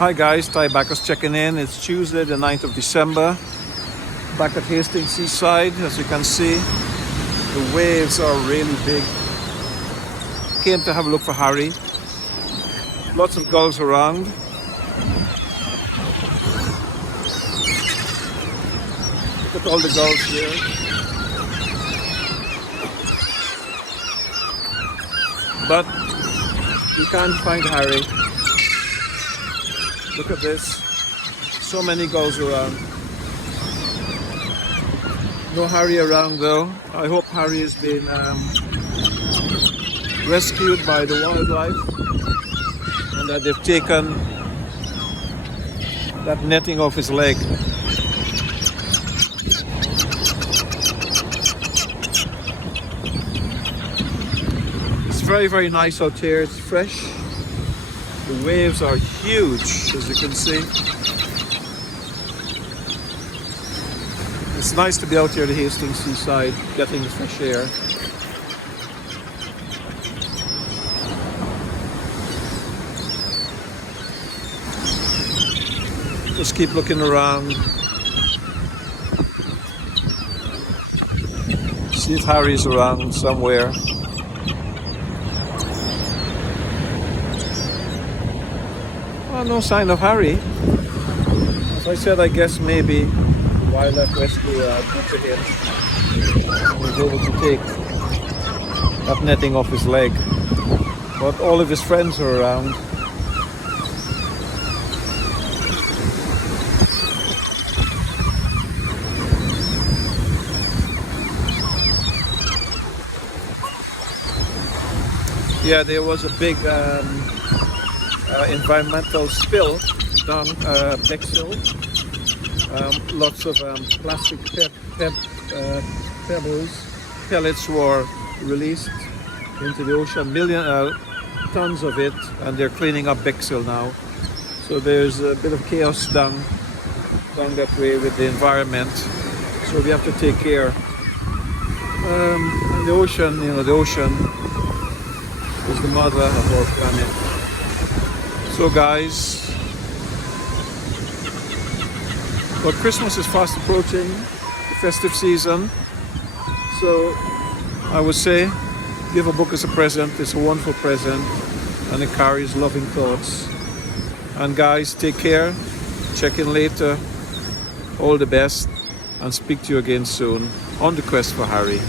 Hi guys, Ty Backus checking in. It's Tuesday the 9th of December. Back at Hastings Seaside, as you can see, the waves are really big. Came to have a look for Harry. Lots of gulls around. Look at all the gulls here. But we can't find Harry. Look at this. So many gulls around. No Harry around though. I hope Harry has been rescued by the wildlife and that they've taken that netting off his leg. It's very, very nice out here. It's fresh. The waves are huge, as you can see. It's nice to be out here at the Hastings Seaside, getting the fresh air. Just keep looking around. See if Harry's around somewhere. Oh, no sign of Harry. As I said, I guess maybe wildlife rescue to him. He was able to take that netting off his leg. But all of his friends are around. Yeah, there was a big environmental spill down Bexhill. Lots of plastic pellets were released into the ocean, tons of it, and they're cleaning up Bexhill now. So there's a bit of chaos down that way with the environment. So we have to take care. And the ocean, the ocean is the mother of our planet. So guys, but Christmas is fast approaching, the festive season. So I would say, give a book as a present. It's a wonderful present and it carries loving thoughts. And guys, take care, check in later, all the best, and speak to you again soon on the quest for Harry.